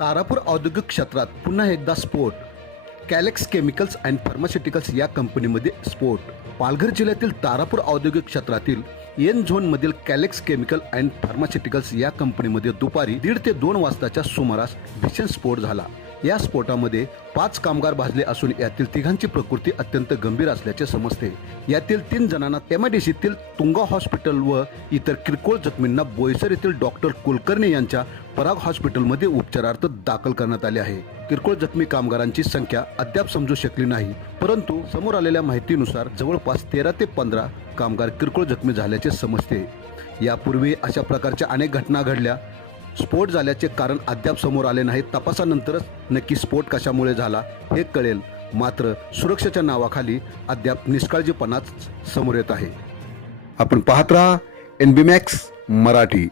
तारापूर औद्योगिक क्षेत्रात पुन्हा एकदा स्फोट. कॅलेक्स केमिकल्स अँड फार्मास्युटिकल्स या कंपनीमध्ये स्फोट. पालघर जिल्ह्यातील तारापूर औद्योगिक क्षेत्रातील एन झोनमधील कॅलेक्स केमिकल अँड फार्मास्युटिकल्स या कंपनीमध्ये दुपारी दीड ते दोन वाजताच्या सुमारास भीषण स्फोट झाला. या स्फोटामध्ये पाच कामगार भाजले असून यातील तिघांची प्रकृती अत्यंत गंभीर असल्याचे समजते. यातील तीन जणांना एमआयडीसीतील तुंगा हॉस्पिटल व इतर किरकोळ जखमींना बोईसर येथील डॉक्टर कुलकर्णी यांच्या पराग हॉस्पिटलमध्ये उपचारार्थ दाखल करण्यात आले आहे. किरकोळ जखमी कामगारांची संख्या अद्याप समजू शकली नाही परंतु समोर आलेल्या माहितीनुसार जवळपास तेरा ते पंधरा कामगार किरकोळ जखमी झाल्याचे समजते. यापूर्वी अशा प्रकारच्या अनेक घटना घडल्या. स्फोट झाल्याचे कारण अद्याप समोर आले नाही. तपासानंतरच नक्की स्फोट कशामुळे झाला हे कळेल. मात्र सुरक्षेच्या नावाखाली अद्याप निष्काळजीपणाच समोर येत आहे. आपण पाहत राहा एन बी मॅक्स मराठी.